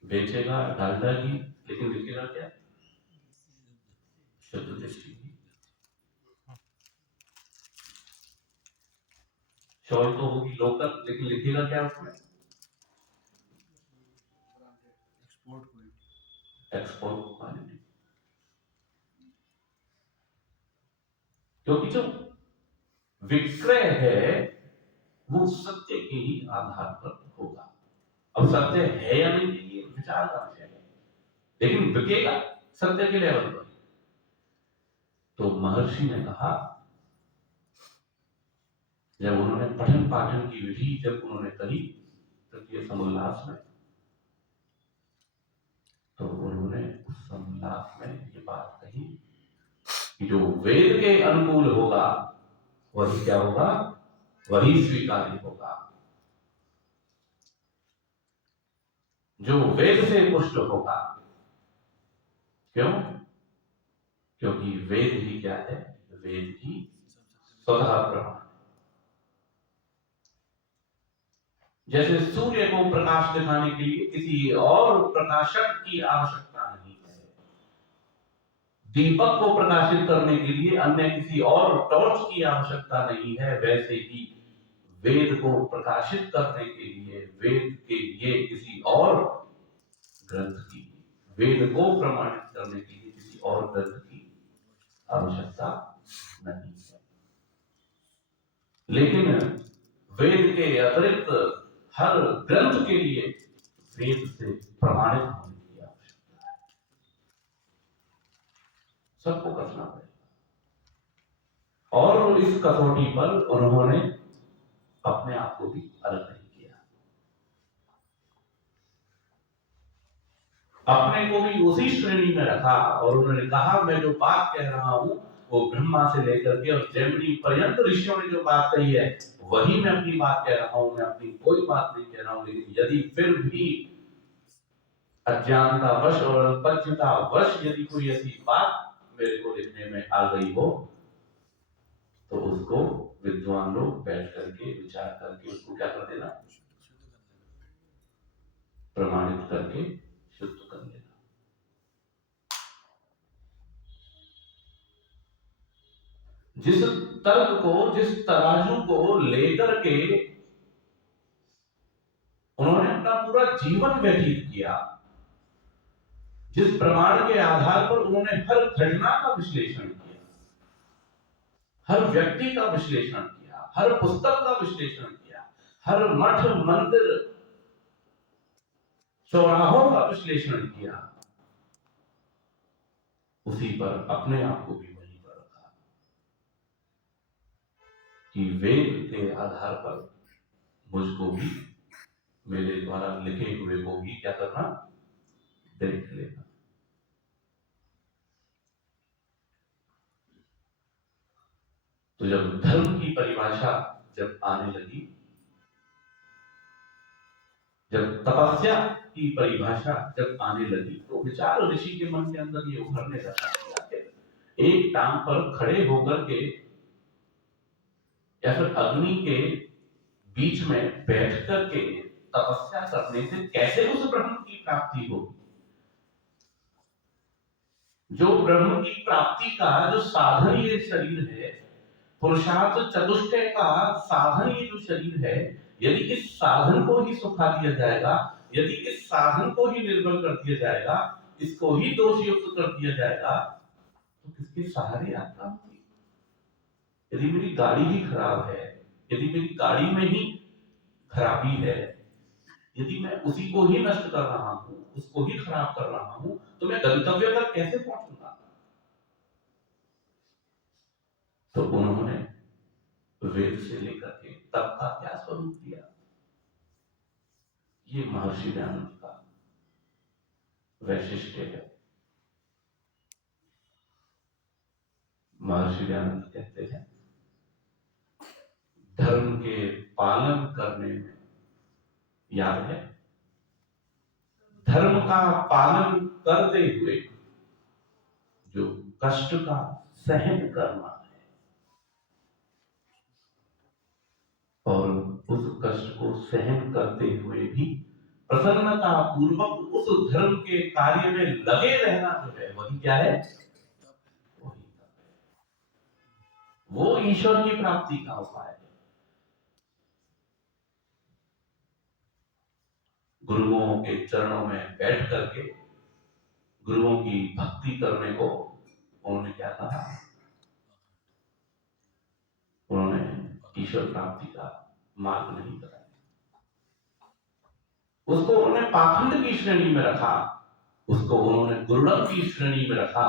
बेचेगा डालडा की, लेकिन लिखेगा क्या, शुद्ध दृष्टि। चॉइस तो होगी लोकल, लेकिन लिखेगा क्या उसमें? Export quality. क्योंकि जो विक्रय है वो सत्य के ही आधार पर होगा। अब सत्य है या नहीं ये विचार का विषय है, लेकिन बिकेगा सत्य के लेवल पर। तो महर्षि ने कहा, जब उन्होंने पठन पाठन की विधि जब उन्होंने कही तृतीय समुल्लास में, तो उन्होंने उस समुल्लास में ये बात कही कि जो वेद के अनुकूल होगा वही क्या होगा? वही स्वीकार्य होगा। जो वेद से पुष्ट होगा। क्यों? क्योंकि वेद ही क्या है? वेद ही स्वतः प्रमाण। जैसे सूर्य को प्रकाश दिखाने के लिए किसी और प्रकाशक की आवश्यकता नहीं है, दीपक को प्रकाशित करने के लिए अन्य किसी और टॉर्च की आवश्यकता नहीं है, वैसे ही वेद को प्रकाशित करने के लिए वेद के लिए किसी और ग्रंथ की, वेद को प्रमाणित करने के लिए किसी और ग्रंथ की आवश्यकता नहीं है। लेकिन वेद के अतिरिक्त हर ग्रंथ के लिए वेद से प्रमाणित होने की आवश्यकता है। सबको करना पड़ेगा। और इस कसौटी पर उन्होंने अपने आप को भी अलग नहीं किया, अपने को भी उसी श्रेणी में रखा और उन्होंने कहा, मैं जो बात कह रहा हूं वो ब्रह्मा से लेकर के और जैमिनी पर्यंत ऋषियों ने जो बात कही है वही मैं अपनी बात कह रहा हूं, मैं अपनी कोई बात नहीं कह रहा हूं। लेकिन यदि फिर भी अज्ञानतावश और अल्पज्ञतावश यदि कोई ऐसी बात मेरे को लिखने में आ गई हो तो उसको विद्वान लोग बैठ करके विचार करके उसको क्या कर देना? प्रमाणित करके शुद्ध कर लेना। जिस तर्क को, जिस तराजू को लेकर के उन्होंने अपना पूरा जीवन व्यतीत किया, जिस प्रमाण के आधार पर उन्होंने हर घटना का विश्लेषण किया, हर व्यक्ति का विश्लेषण किया, हर पुस्तक का विश्लेषण किया, हर मठ मंदिर चौराहों का विश्लेषण किया, उसी पर अपने आप को भी वहीं पर रखा कि वेद के आधार पर मुझको भी मेरे द्वारा लिखे हुए को भी क्या करना? देख लेना। तो जब धर्म की परिभाषा जब आने लगी, जब तपस्या की परिभाषा जब आने लगी, तो विचार ऋषि के मन के अंदर ये उभरने लगा, एक टांग पर खड़े होकर के या फिर अग्नि के बीच में बैठ करके तपस्या करने से कैसे उस ब्रह्म की प्राप्ति होगी? जो ब्रह्म की प्राप्ति का जो साधन ये शरीर है, पुरुषार्थ चतुष्टय का साधन ये जो शरीर है, यदि इस साधन को ही सुखा दिया जाएगा, यदि इस साधन को ही निर्बल कर दिया जाएगा, इसको ही दोष युक्त कर दिया जाएगा, तो किसके सहारे यात्रा होगी? यदि मेरी गाड़ी ही खराब है, यदि मेरी गाड़ी में ही खराबी है, यदि मैं उसी को ही नष्ट कर रहा हूं, उसको ही खराब कर रहा हूं, तो मैं गंतव्य तक कैसे पहुंचूंगा? तो उन्होंने वेद से लेकर के तब का क्या स्वरूप दिया, ये महर्षि दयानंद का वैशिष्ट्य है। महर्षि दयानंद कहते हैं, धर्म के पालन करने में, याद है, धर्म का पालन करते हुए जो कष्ट का सहन करना है और उस कष्ट को सहन करते हुए भी प्रसन्नता पूर्वक उस धर्म के कार्य में लगे रहना जो है, वही क्या है? वो ईश्वर की प्राप्ति का उपाय है। गुरुओं के चरणों में बैठ करके गुरुओं की भक्ति करने को उन्होंने क्या कहा? उन्होंने ईश्वर प्राप्ति का मार्ग नहीं बताया, उसको उन्होंने पाखंड की श्रेणी में रखा, उसको उन्होंने गुरुड़म की श्रेणी में रखा,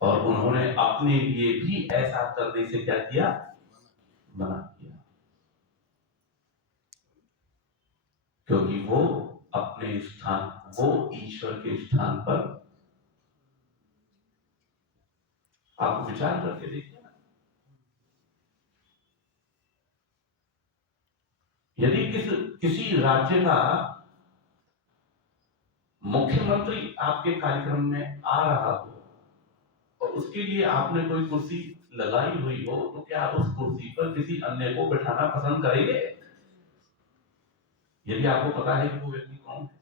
और उन्होंने अपने लिए भी ऐसा करने से क्या किया? मना किया। क्योंकि वो अपने स्थान, वो ईश्वर के स्थान पर, आप विचार करके देखिए ना, यदि किसी राज्य का मुख्यमंत्री आपके कार्यक्रम में आ रहा हो और उसके लिए आपने कोई कुर्सी लगाई हुई हो, तो क्या आप उस कुर्सी पर किसी अन्य को बैठाना पसंद करेंगे? यदि आपको पता है कि वो व्यक्ति कौन है,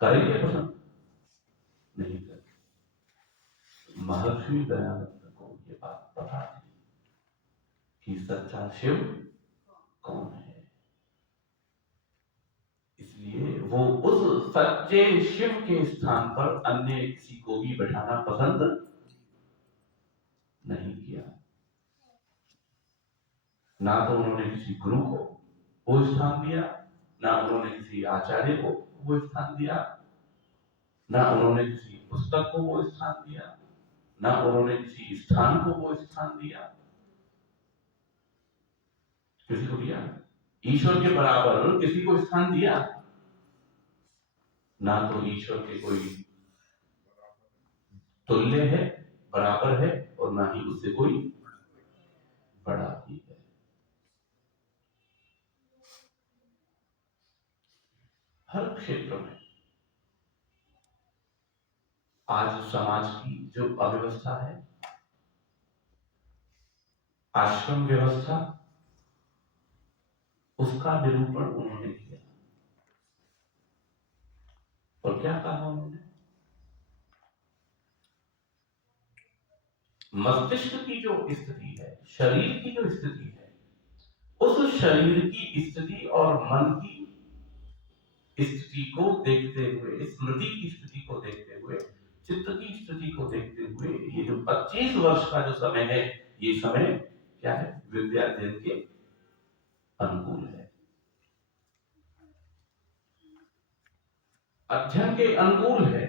करेंगे पसंद? नहीं करेंगे। महर्षि दयानंद को ये बात पता थी कि सच्चा शिव कौन है, इसलिए वो उस सच्चे शिव के स्थान पर अन्य किसी को भी बैठाना पसंद नहीं किया। ना तो उन्होंने किसी गुरु को वो स्थान दिया, ना उन्होंने किसी आचार्य को वो स्थान दिया, ना उन्होंने किसी पुस्तक को वो स्थान दिया, ना उन्होंने किसी स्थान को वो स्थान दिया। किसी को दिया? ईश्वर के बराबर किसी को स्थान दिया? ना तो ईश्वर के कोई तुल्य है, बराबर है, और ना ही उससे कोई बड़ा ही है। हर क्षेत्र में आज समाज की जो अव्यवस्था है, आश्रम व्यवस्था, उसका निरूपण उन्होंने किया। और क्या कहा उन्होंने? मस्तिष्क की जो स्थिति है, शरीर की जो स्थिति है, उस शरीर की स्थिति और मन की स्थिति को देखते हुए, स्मृति की स्थिति को देखते हुए, चित्त की स्थिति को देखते हुए, ये जो 25 वर्ष का जो समय है, ये समय क्या है? विद्याध्ययन के अनुकूल है, अध्ययन के अनुकूल है।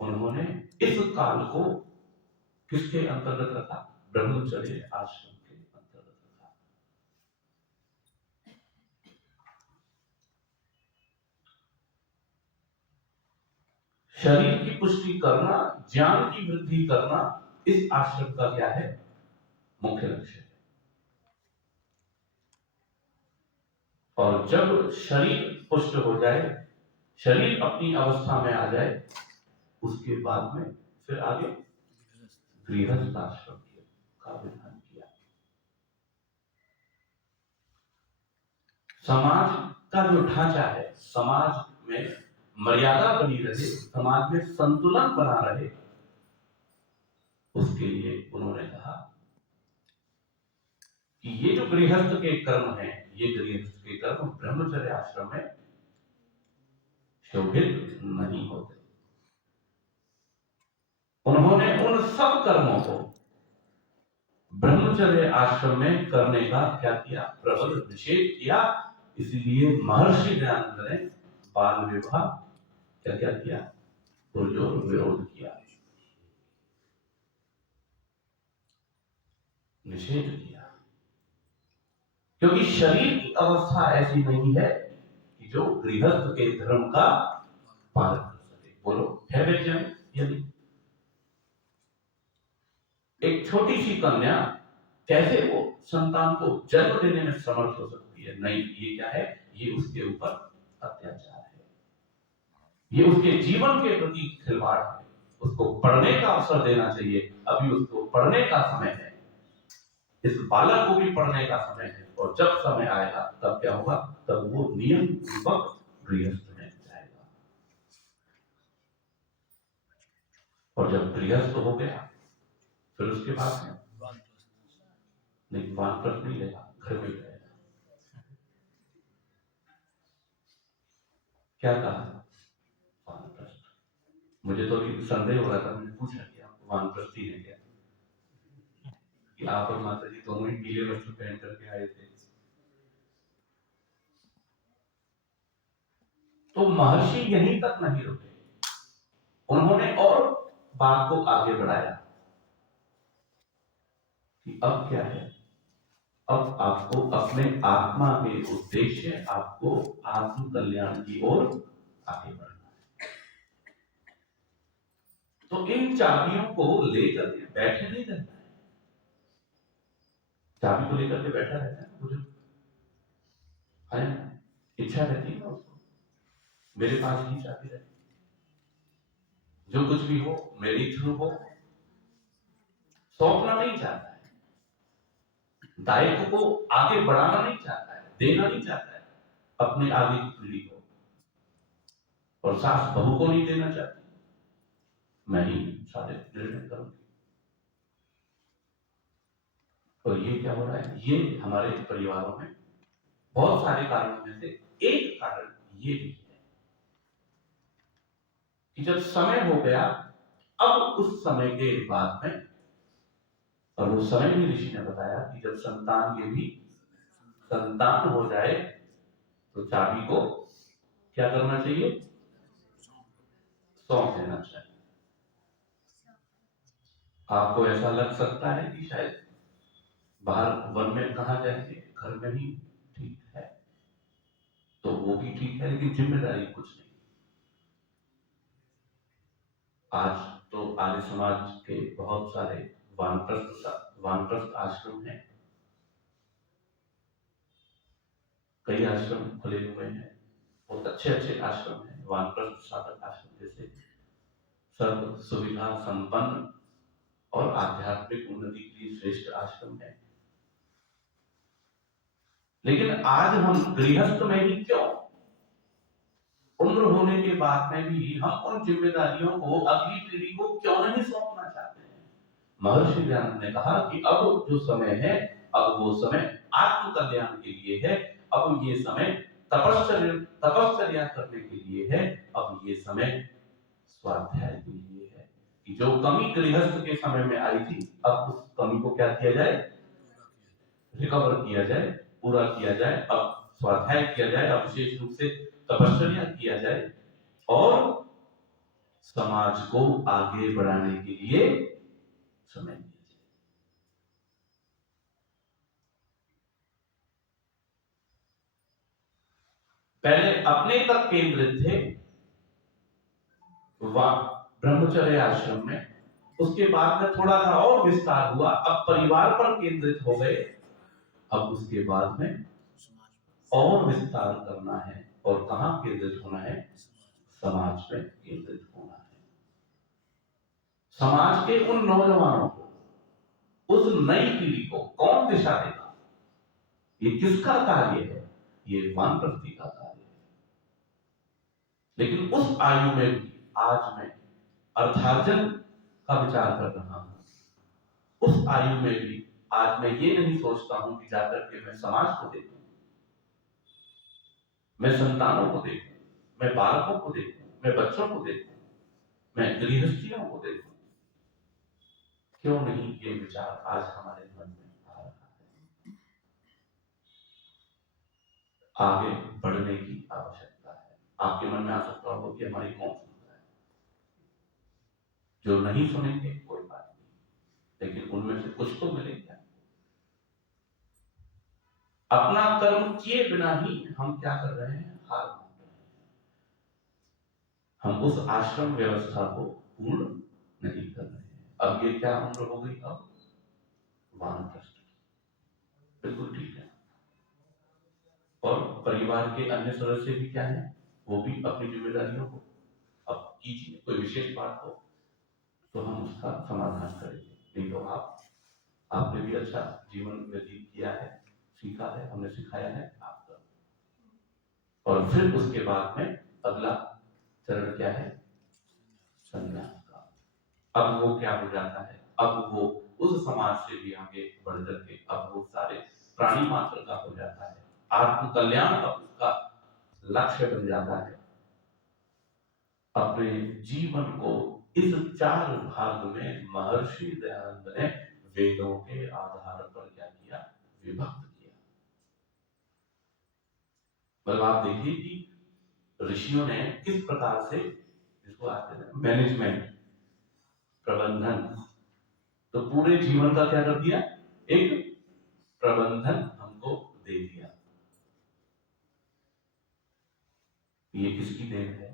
उन्होंने इस काल को किसके अंतर्गत रखा? ब्रह्मचर्य आश्रम के अंतर्गत रखा। शरीर की पुष्टि करना, ज्ञान की वृद्धि करना, इस आश्रम का क्या है? मुख्य लक्ष्य है। और जब शरीर पुष्ट हो जाए, शरीर अपनी अवस्था में आ जाए, उसके बाद में फिर आगे गृहस्थ आश्रम का विधान किया। समाज का जो ढांचा है, समाज में मर्यादा बनी रहे, समाज में संतुलन बना रहे, उसके लिए उन्होंने कहा कि ये जो गृहस्थ के कर्म हैं, ये गृहस्थ के कर्म ब्रह्मचर्य आश्रम में शोभित नहीं होते। उन्होंने उन सब कर्मों को ब्रह्मचर्य आश्रम में करने का क्या किया? प्रबल निषेध किया। इसलिए महर्षि दयानंद ने बाल विवाह क्या क्या किया? पुरजोर विरोध किया, निषेध किया। क्योंकि शरीर की अवस्था ऐसी नहीं है कि जो गृहस्थ के धर्म का पालन कर सके। बोलो, है वैज्ञानिक? यदि एक छोटी सी कन्या कैसे वो संतान को जन्म देने में समर्थ हो सकती है? नहीं, ये क्या है? ये उसके ऊपर अत्याचार है, ये उसके जीवन के प्रति खिलवाड़ है। उसको पढ़ने का अवसर देना चाहिए, अभी उसको पढ़ने का समय है, इस बालक को भी पढ़ने का समय है। और जब समय आएगा तब क्या होगा? तब वो नियम पूर्वक गृहस्थ में जाएगा। और जब गृहस्थ हो गया, फिर उसके बाद नहीं, वानप्रस्थ नहीं रहेगा, घर में रहेगा। क्या कहा? वानप्रस्थ। मुझे तो अभी संदेह हो रहा था, मैंने पूछा कि आप वानप्रस्थी है क्या, कि आप और माता जी दोनों ही पीले वस्त्र पहन करके आए थे। तो महर्षि यहीं तक नहीं रुके, उन्होंने और बात को आगे बढ़ाया कि अब क्या है, अब आपको अपने आत्मा के उद्देश्य, आपको आत्म कल्याण की ओर आगे बढ़ना है। तो इन चाबियों को लेकर के बैठे नहीं रहना है। चाबी को लेकर के बैठा रहता है मुझे है, इच्छा रहती है उसको, मेरे पास ही चाबी रहती, जो कुछ भी हो मेरी थ्रू हो, सौंपना नहीं चाहता है, दायित्व को आगे बढ़ाना नहीं चाहता है, देना नहीं चाहता है अपने आगे की पीढ़ी को, और सास बहू को नहीं देना चाहती, मैं ही सारे निर्णय करूंगी। तो ये क्या हो रहा है, ये हमारे परिवारों में बहुत सारे कारणों में से एक कारण ये भी है कि जब समय हो गया, अब उस समय के बाद में, और वो समय भी ऋषि ने बताया कि जब संतान के भी संतान हो जाए तो चाबी को क्या करना चाहिए, सौंप देना चाहिए। आपको ऐसा लग सकता है कि शायद बाहर वन में कहा जाएंगे, घर में ही ठीक है, तो वो भी ठीक है, लेकिन जिम्मेदारी कुछ नहीं। आज तो आर्य समाज के बहुत सारे वानप्रस्थ आश्रम हैं, कई आश्रम खुले हुए हैं, बहुत अच्छे अच्छे आश्रम हैं, वानप्रस्थ साधक आश्रम जैसे सर्व सुविधा संपन्न और आध्यात्मिक उन्नति के लिए श्रेष्ठ आश्रम है। लेकिन आज हम गृहस्थ में ही क्यों, उम्र होने के बाद में भी हम उन जिम्मेदारियों को अगली पीढ़ी को क्यों नहीं सौंपना चाहते हैं? महर्षि दयानंद ने कहा कि अब जो समय है, अब वो समय आत्म कल्याण के लिए है, अब ये समय तपश्चर्या करने के लिए है, अब ये समय स्वाध्याय के लिए है, कि जो कमी गृहस्थ के समय में आई थी, अब उस कमी को क्या किया जाए, रिकवर किया जाए, पूरा किया जाए, अब स्वाध्याय किया जाए, अब विशेष रूप से तपश्चर्या किया जाए, और समाज को आगे बढ़ाने के लिए समय दिया जाए। पहले अपने तक केंद्रित थे ब्रह्मचर्य आश्रम में, उसके बाद में थोड़ा सा और विस्तार हुआ, अब परिवार पर केंद्रित हो गए, अब उसके बाद में और विस्तार करना है, और कहां केंद्रित होना है, समाज में केंद्रित होना है। समाज के उन नौजवानों को, उस नई पीढ़ी को कौन दिशा देगा, ये किसका कार्य है, ये वानप्रस्थी का कार्य है। लेकिन उस आयु में भी आज मैं अर्थार्जन का विचार कर रहा हूं, उस आयु में भी आज मैं ये नहीं सोचता हूं कि जाकर के मैं समाज को देखूं, मैं संतानों को देखूं, मैं बालकों को देखूं, मैं बच्चों को देखूं, मैं गृहस्थियों को देखूं। क्यों नहीं ये विचार आज हमारे मन में आ रहा है? आगे बढ़ने की आवश्यकता है। आपके मन में आ सकता होगा कि हमारी कौन सुनता है, जो नहीं सुनेंगे कोई बात नहीं, लेकिन उनमें से कुछ तो मिलेगा। अपना कर्म किए बिना ही हम क्या कर रहे हैं, हार मान रहे हैं। हम उस आश्रम व्यवस्था को पूर्ण नहीं कर रहे हैं। अब ये क्या उम्र हो गई, अब वानप्रस्थ, बिल्कुल ठीक है। और परिवार के अन्य सदस्य भी क्या है, वो भी अपनी जिम्मेदारियों को अब कीजिए, कोई विशेष बात हो तो हम उसका समाधान करेंगे, नहीं तो आपने भी अच्छा जीवन व्यतीत किया है, सीखा है, हमने सिखाया है आपका। और फिर उसके बाद में अगला चरण क्या है, संन्यास का। अब वो क्या हो जाता है, अब वो उस समाज से भी आगे बढ़ करके अब वो सारे प्राणी मात्र का हो जाता है, आत्म कल्याण अब उसका लक्ष्य बन जाता है। अपने जीवन को इस 4 भाग में महर्षि दयानंद ने वेदों के आधार पर क्या किया, विभक्त किया। मतलब आप देखिए कि ऋषियों ने किस प्रकार से इसको आते हैं मैनेजमेंट, प्रबंधन, तो पूरे जीवन का क्या कर दिया, एक प्रबंधन हमको दे दिया। ये किसकी देन है,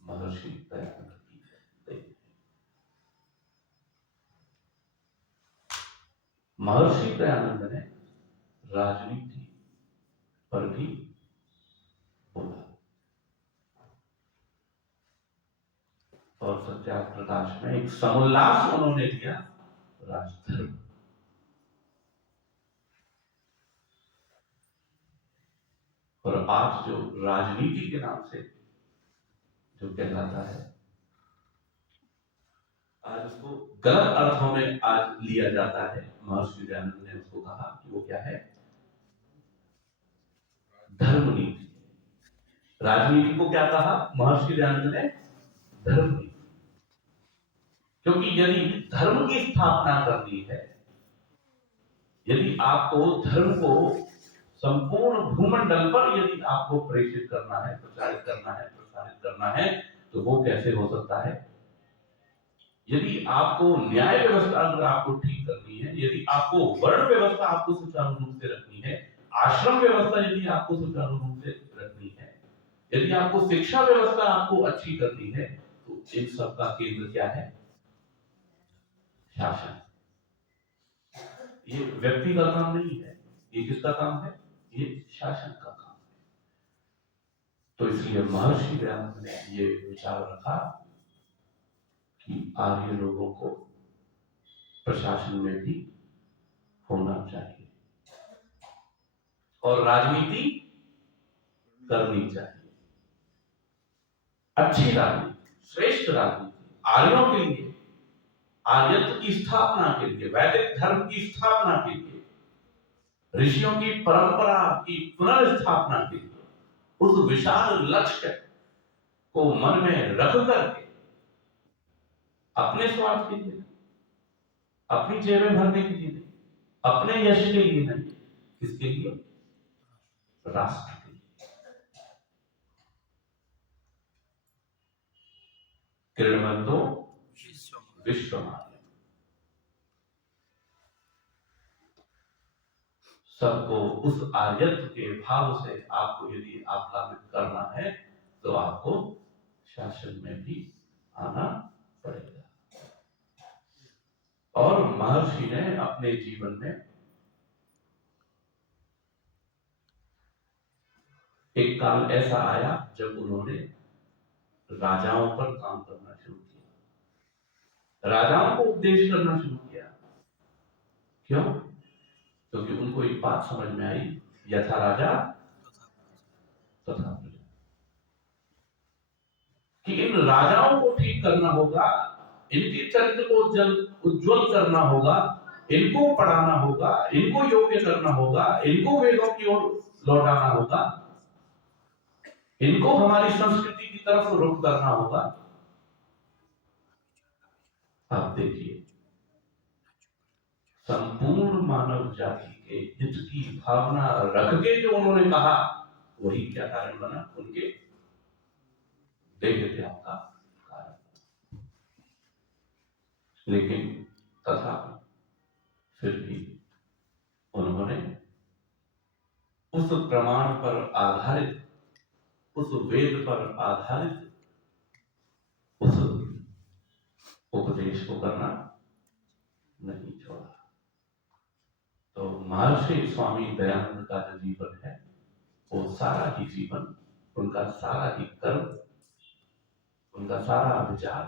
महर्षि दयानंद की देन। महर्षि दयानंद ने राजनीति पर भी बोला और सत्याग्रह प्रकाश में एक समुल्लास उन्होंने दिया, राजधर्म। और आज जो राजनीति के नाम से जो कहलाता है, आज उसको गलत अर्थों में आज लिया जाता है। महर्षि दयानंद ने उसको कहा कि वो क्या है, धर्म नीति। राजनीति को क्या कहा महर्षि दयानंद ने, धर्म नीति। क्योंकि यदि धर्म की स्थापना करनी है, यदि आपको धर्म को संपूर्ण भूमंडल पर यदि आपको प्रेषित करना है, प्रचारित करना है, प्रसारित करना है, तो वो कैसे हो सकता है। यदि आपको न्याय व्यवस्था अगर आपको ठीक करनी है, यदि आपको वर्ण व्यवस्था आपको सुचारू रूप से रखनी है, आश्रम व्यवस्था यदि आपको सुचारू रूप से रखनी है, यदि आपको शिक्षा व्यवस्था आपको अच्छी करनी है, तो इन सब का केंद्र क्या है, शासन। ये व्यक्ति का काम नहीं है, ये किसका काम है, ये शासन का काम है। तो इसलिए महर्षि दयानंद ने ये विचार रखा कि आर्य लोगों को प्रशासन में भी होना चाहिए और राजनीति करनी चाहिए, अच्छी राजनीति, श्रेष्ठ राजनीति, आर्यों के लिए, आर्यत्व की स्थापना के लिए, वैदिक धर्म की स्थापना के लिए, ऋषियों की परंपरा की पुनर्स्थापना के लिए, उस विशाल लक्ष्य को मन में रख करके अपने स्वार्थ के लिए, अपनी जेबें भरने के लिए नहीं, अपने यश के लिए नहीं, किसके लिए, राष्ट्र के लिए। क्रीडवंतो विश्वमान्य, सबको उस आर्यत्व के भाव से आपको यदि आप्लावित करना है, तो आपको शासन में भी आना पड़ेगा। और महर्षि ने अपने जीवन में एक काल ऐसा आया जब उन्होंने राजाओं पर काम करना शुरू किया, राजाओं को उपदेश करना शुरू किया। क्यों? क्योंकि उनको एक बात समझ में आई, यथा राजा तथा प्रजा, कि इन राजाओं को ठीक करना होगा, इनके चरित्र को उज्जवल करना होगा, इनको पढ़ाना होगा, इनको योग्य करना होगा, इनको वेदों की ओर लौटाना होगा, इनको हमारी संस्कृति की तरफ रुख करना होगा। आप देखिए, संपूर्ण मानव जाति के हित की भावना रख के जो उन्होंने कहा, वही क्या कारण बना, उनके देह त्याग का कारण। लेकिन तथा फिर भी उन्होंने उस प्रमाण पर आधारित, उस वेद पर आधारित उस उपदेश को करना नहीं छोड़ा। तो महर्षि स्वामी दयानंद का जो जीवन है, वो सारा ही जीवन, उनका सारा ही कर्म, उनका सारा विचार,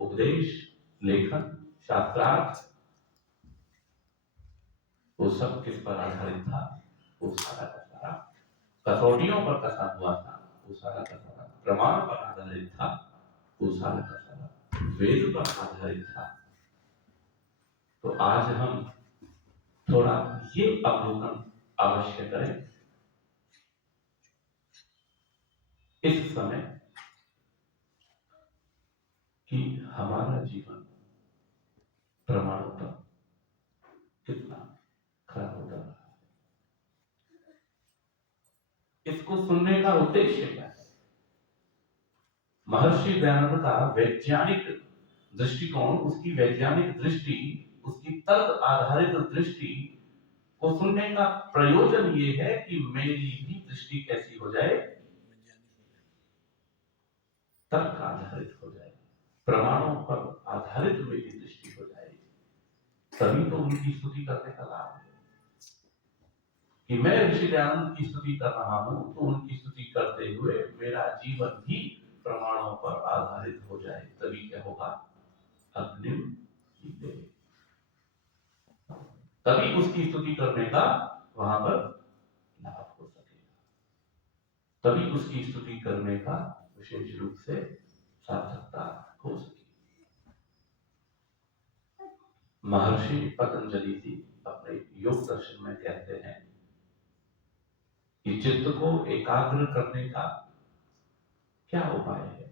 उपदेश, लेखन, शास्त्रार्थ, वो सब किस पर आधारित था, वो सारा का सारा कसौटियों पर कसा हुआ था, वो सारा का सारा प्रमाण पर आधारित था, वो सारा का सारा वेद पर आधारित था। तो आज हम थोड़ा ये अवलोकन अवश्य करें, इस समय कि हमारा जीवन प्रमाणों पर कितना खराब होता रहा। इसको सुनने का उद्देश्य क्या है? महर्षि दयानंद का वैज्ञानिक दृष्टिकोण, उसकी वैज्ञानिक दृष्टि, उसकी तर्क आधारित दृष्टि को सुनने का प्रयोजन ये है कि मेरी भी दृष्टि कैसी हो जाए, तर्क आधारित हो जाए, प्रमाणों पर आधारित मेरी दृष्टि हो जाए। तभी तो उनकी स्तुति करने का लाभ है कि मैं ऋषि दयानंद की स्तुति कर रहा हूं, तो उनकी स्तुति करते हुए मेरा जीवन भी प्रमाणों पर आधारित हो जाए। तभी क्या होगा? अग्निम कीते, तभी उसकी स्तुति करने का वहां पर लाभ हो सकेगा, तभी उसकी स्तुति करने का विशेष रूप से सार्थकता हो सकेगी। महर्षि पतंजलि जी अपने योग दर्शन में कहते हैं कि चित्त को एकाग्र करने का क्या उपाय है।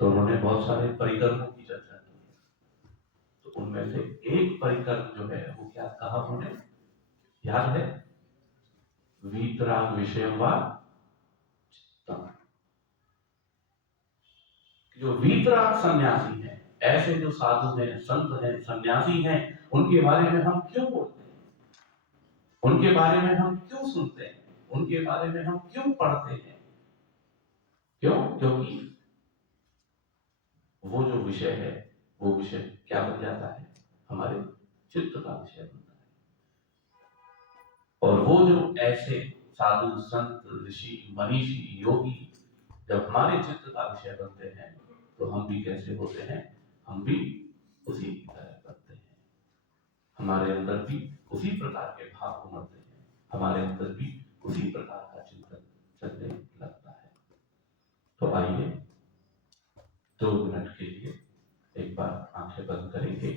तो उन्होंने बहुत सारे परिक्रमों की चर्चा की, तो उनमें से एक परिक्रम जो है वो क्या कहा उन्होंने, याद है? वीतराग विषयम वा चित्तम। जो वीतराग सन्यासी हैं, ऐसे जो साधु हैं, संत हैं, सन्यासी हैं, उनके बारे में हम क्यों बोलते हैं, उनके बारे में हम क्यों सुनते हैं, उनके बारे में हम क्यों पढ़ते हैं? क्यों? क्योंकि वो जो विषय है, वो विषय क्या बन जाता है? हमारे चित्त का विषय बनता है। और वो जो ऐसे साधु संत ऋषि मनीषी योगी जब हमारे चित्त का विषय बनते हैं, तो हम भी कैसे होते हैं? हम भी उसी की तरह करते हैं। हमारे अंदर भी उसी प्रकार के भाव उमड़ते हैं, हमारे अंदर भी उसी प्रकार का चिंतन चलने लगता है। तो आइए 2 मिनट के लिए एक बार आंखें बंद करेंगे।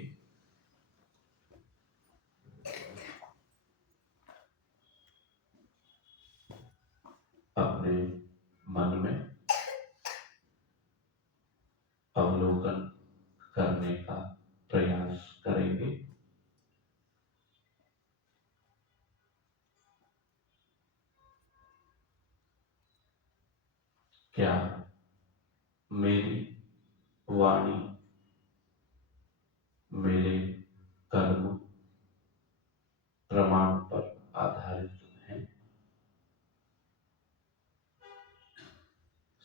अपने मन में अवलोकन करने का प्रयास करेंगे। क्या मेरी वाणी, मेरे कर्म प्रमाण पर आधारित हैं,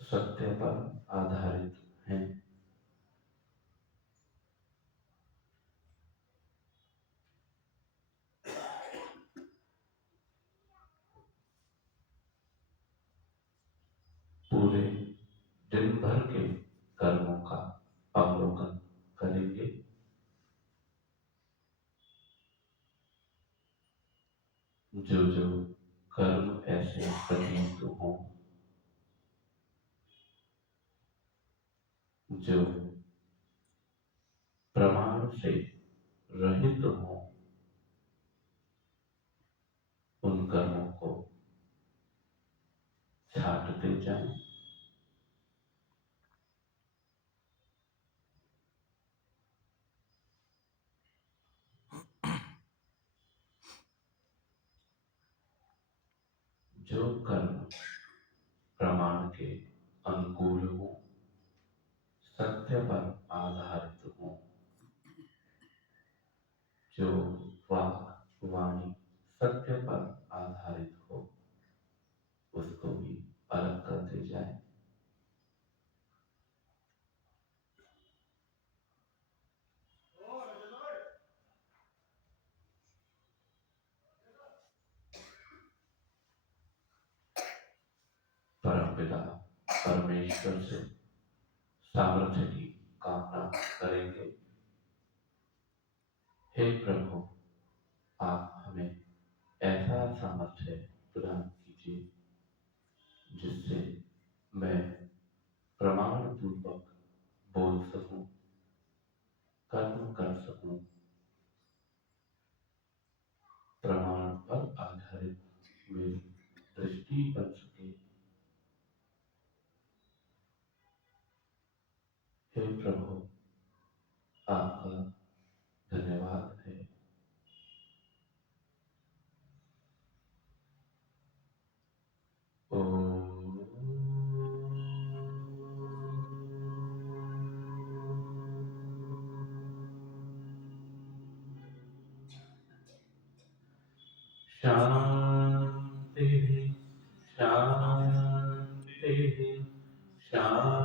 सत्य पर आधारित हैं? पूरे दिन भर के कर्मों का अवलोकन करेंगे। जो जो कर्म ऐसे प्रतीत हो, जो प्रमाण से रहित हो, उन कर्मों को छांटते जाएं। जो कर्म प्रमाण के अनुकूल हो, सत्य पर आधारित हो, जो वाक वाणी सत्य पर आधारित हो, उसको भी अलग करते जाए। परमपिता परमेश्वर से सामर्थ्य की कामना करेंगे। हे प्रभु, आप हमें ऐसा सामर्थ्य प्रदान कीजिए जिससे मैं प्रमाण पूर्वक बोल सकूं, कर्म कर सकूं, प्रमाण पर आधारित मेरी दृष्टि बन सके। शांति शांति।